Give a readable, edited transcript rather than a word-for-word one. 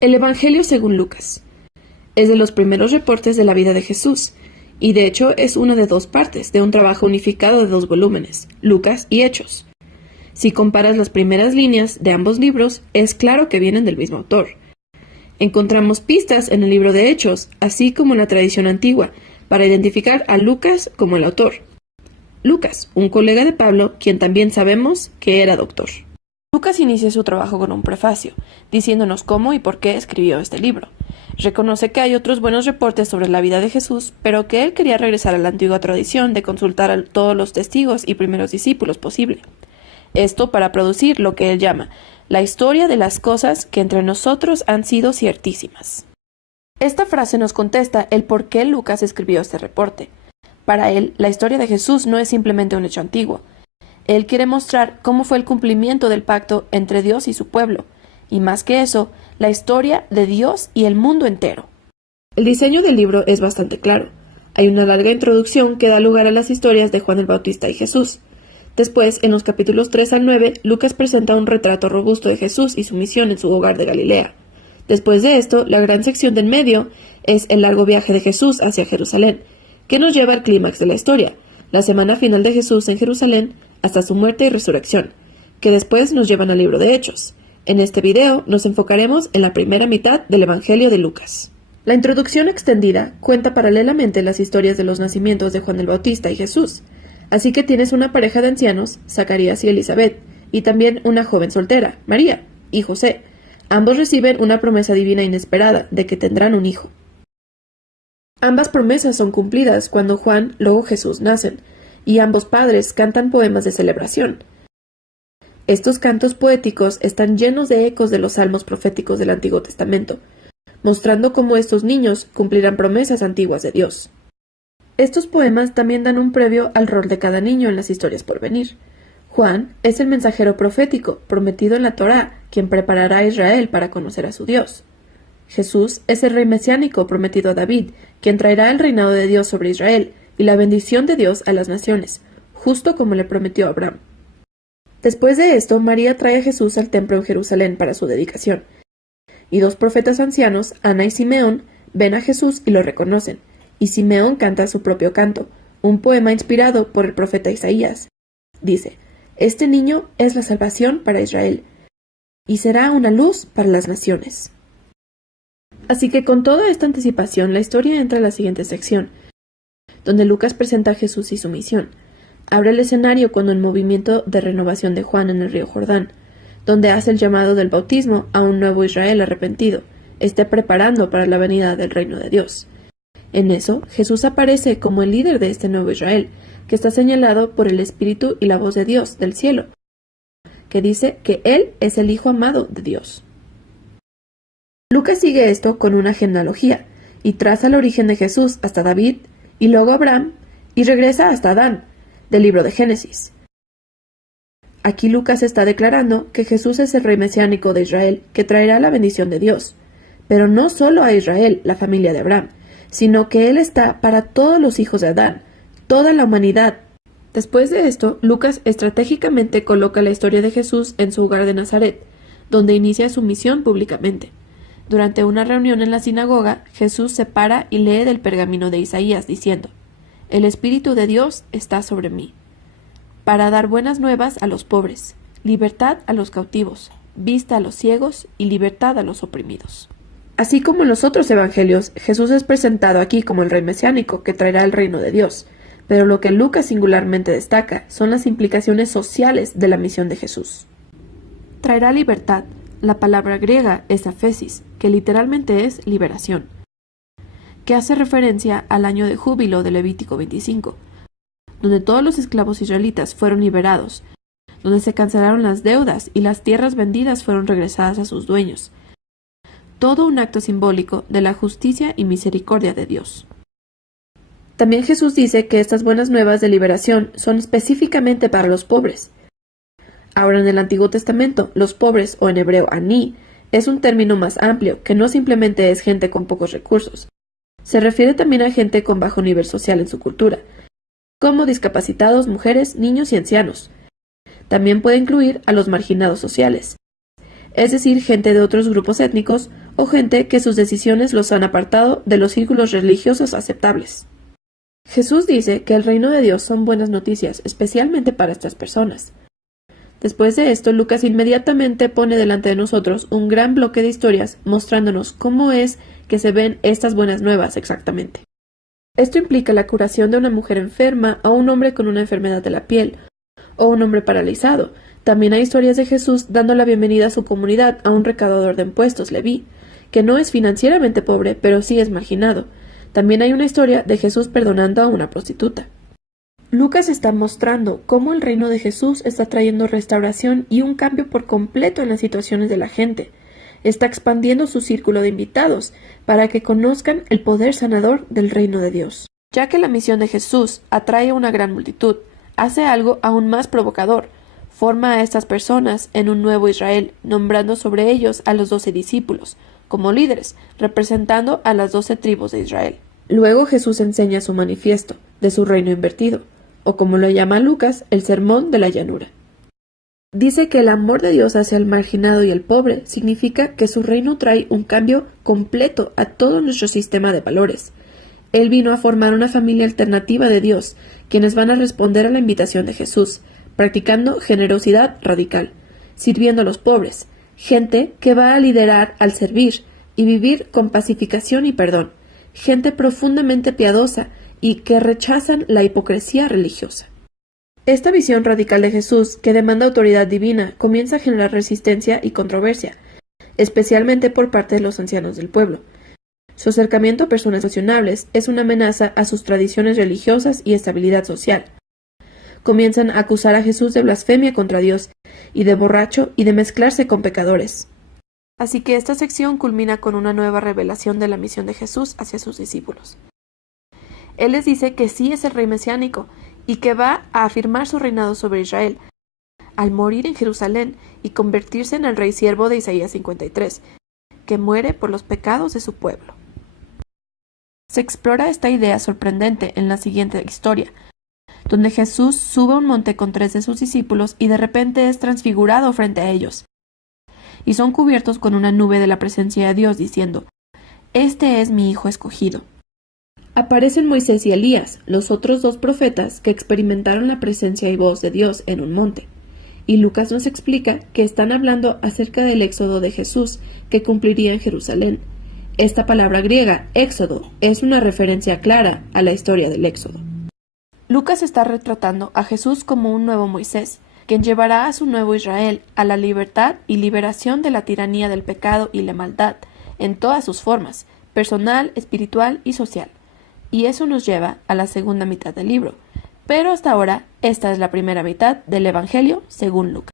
El Evangelio según Lucas es de los primeros reportes de la vida de Jesús, y de hecho es una de dos partes de un trabajo unificado de 2 volúmenes, Lucas y Hechos. Si comparas las primeras líneas de ambos libros, es claro que vienen del mismo autor. Encontramos pistas en el libro de Hechos, así como en la tradición antigua, para identificar a Lucas como el autor. Lucas, un colega de Pablo, quien también sabemos que era doctor. Lucas inicia su trabajo con un prefacio, diciéndonos cómo y por qué escribió este libro. Reconoce que hay otros buenos reportes sobre la vida de Jesús, pero que él quería regresar a la antigua tradición de consultar a todos los testigos y primeros discípulos posible. Esto para producir lo que él llama la historia de las cosas que entre nosotros han sido ciertísimas. Esta frase nos contesta el por qué Lucas escribió este reporte. Para él, la historia de Jesús no es simplemente un hecho antiguo. Él quiere mostrar cómo fue el cumplimiento del pacto entre Dios y su pueblo, y más que eso, la historia de Dios y el mundo entero. El diseño del libro es bastante claro. Hay una larga introducción que da lugar a las historias de Juan el Bautista y Jesús. Después, en los capítulos 3 al 9, Lucas presenta un retrato robusto de Jesús y su misión en su hogar de Galilea. Después de esto, la gran sección del medio es el largo viaje de Jesús hacia Jerusalén, que nos lleva al clímax de la historia, la semana final de Jesús en Jerusalén hasta su muerte y resurrección, que después nos llevan al libro de Hechos. En este video nos enfocaremos en la primera mitad del Evangelio de Lucas. La introducción extendida cuenta paralelamente las historias de los nacimientos de Juan el Bautista y Jesús, así que tienes una pareja de ancianos, Zacarías y Elizabeth, y también una joven soltera, María, y José. Ambos reciben una promesa divina inesperada de que tendrán un hijo. Ambas promesas son cumplidas cuando Juan, luego Jesús nacen, y ambos padres cantan poemas de celebración. Estos cantos poéticos están llenos de ecos de los salmos proféticos del Antiguo Testamento, mostrando cómo estos niños cumplirán promesas antiguas de Dios. Estos poemas también dan un previo al rol de cada niño en las historias por venir. Juan es el mensajero profético prometido en la Torá, quien preparará a Israel para conocer a su Dios. Jesús es el rey mesiánico prometido a David, quien traerá el reinado de Dios sobre Israel y la bendición de Dios a las naciones, justo como le prometió a Abraham. Después de esto, María trae a Jesús al templo en Jerusalén para su dedicación, y 2 profetas ancianos, Ana y Simeón, ven a Jesús y lo reconocen, y Simeón canta su propio canto, un poema inspirado por el profeta Isaías. Dice: «Este niño es la salvación para Israel, y será una luz para las naciones». Así que con toda esta anticipación, la historia entra en la siguiente sección, donde Lucas presenta a Jesús y su misión. Abre el escenario cuando el movimiento de renovación de Juan en el río Jordán, donde hace el llamado del bautismo a un nuevo Israel arrepentido, esté preparando para la venida del reino de Dios. En eso, Jesús aparece como el líder de este nuevo Israel, que está señalado por el Espíritu y la voz de Dios del cielo, que dice que Él es el Hijo amado de Dios. Lucas sigue esto con una genealogía, y traza el origen de Jesús hasta David, y luego Abraham, y regresa hasta Adán, del libro de Génesis. Aquí Lucas está declarando que Jesús es el rey mesiánico de Israel, que traerá la bendición de Dios, pero no solo a Israel, la familia de Abraham, sino que Él está para todos los hijos de Adán, toda la humanidad. Después de esto, Lucas estratégicamente coloca la historia de Jesús en su hogar de Nazaret, donde inicia su misión públicamente. Durante una reunión en la sinagoga, Jesús se para y lee del pergamino de Isaías, diciendo: «El Espíritu de Dios está sobre mí, para dar buenas nuevas a los pobres, libertad a los cautivos, vista a los ciegos y libertad a los oprimidos». Así como en los otros evangelios, Jesús es presentado aquí como el rey mesiánico que traerá el reino de Dios, pero lo que Lucas singularmente destaca son las implicaciones sociales de la misión de Jesús. Traerá libertad. La palabra griega es aphesis, que literalmente es liberación, que hace referencia al año de júbilo de Levítico 25, donde todos los esclavos israelitas fueron liberados, donde se cancelaron las deudas y las tierras vendidas fueron regresadas a sus dueños. Todo un acto simbólico de la justicia y misericordia de Dios. También Jesús dice que estas buenas nuevas de liberación son específicamente para los pobres. Ahora, en el Antiguo Testamento, los pobres, o en hebreo aní, es un término más amplio, que no simplemente es gente con pocos recursos. Se refiere también a gente con bajo nivel social en su cultura, como discapacitados, mujeres, niños y ancianos. También puede incluir a los marginados sociales. es decir, gente de otros grupos étnicos o gente que sus decisiones los han apartado de los círculos religiosos aceptables. Jesús dice que el reino de Dios son buenas noticias, especialmente para estas personas. Después de esto, Lucas inmediatamente pone delante de nosotros un gran bloque de historias mostrándonos cómo es que se ven estas buenas nuevas exactamente. Esto implica la curación de una mujer enferma o un hombre con una enfermedad de la piel, o un hombre paralizado. También hay historias de Jesús dando la bienvenida a su comunidad a un recaudador de impuestos, Leví, que no es financieramente pobre, pero sí es marginado. También hay una historia de Jesús perdonando a una prostituta. Lucas está mostrando cómo el reino de Jesús está trayendo restauración y un cambio por completo en las situaciones de la gente. Está expandiendo su círculo de invitados para que conozcan el poder sanador del reino de Dios. Ya que la misión de Jesús atrae a una gran multitud, hace algo aún más provocador. Forma a estas personas en un nuevo Israel, nombrando sobre ellos a los 12 discípulos, como líderes, representando a las 12 tribus de Israel. Luego Jesús enseña su manifiesto, de su reino invertido, o como lo llama Lucas, el sermón de la llanura. Dice que el amor de Dios hacia el marginado y el pobre significa que su reino trae un cambio completo a todo nuestro sistema de valores. Él vino a formar una familia alternativa de Dios, quienes van a responder a la invitación de Jesús, practicando generosidad radical, sirviendo a los pobres, gente que va a liderar al servir y vivir con pacificación y perdón, gente profundamente piadosa y que rechazan la hipocresía religiosa. Esta visión radical de Jesús, que demanda autoridad divina, comienza a generar resistencia y controversia, especialmente por parte de los ancianos del pueblo. Su acercamiento a personas cuestionables es una amenaza a sus tradiciones religiosas y estabilidad social. Comienzan a acusar a Jesús de blasfemia contra Dios y de borracho y de mezclarse con pecadores. Así que esta sección culmina con una nueva revelación de la misión de Jesús hacia sus discípulos. Él les dice que sí es el rey mesiánico y que va a afirmar su reinado sobre Israel, al morir en Jerusalén y convertirse en el rey siervo de Isaías 53, que muere por los pecados de su pueblo. Se explora esta idea sorprendente en la siguiente historia, donde Jesús sube a un monte con 3 de sus discípulos y de repente es transfigurado frente a ellos, y son cubiertos con una nube de la presencia de Dios, diciendo: «Este es mi Hijo escogido». Aparecen Moisés y Elías, los otros 2 profetas que experimentaron la presencia y voz de Dios en un monte. Y Lucas nos explica que están hablando acerca del éxodo de Jesús que cumpliría en Jerusalén. Esta palabra griega, éxodo, es una referencia clara a la historia del éxodo. Lucas está retratando a Jesús como un nuevo Moisés, quien llevará a su nuevo Israel a la libertad y liberación de la tiranía del pecado y la maldad, en todas sus formas, personal, espiritual y social. Y eso nos lleva a la segunda mitad del libro. Pero hasta ahora, esta es la primera mitad del Evangelio según Lucas.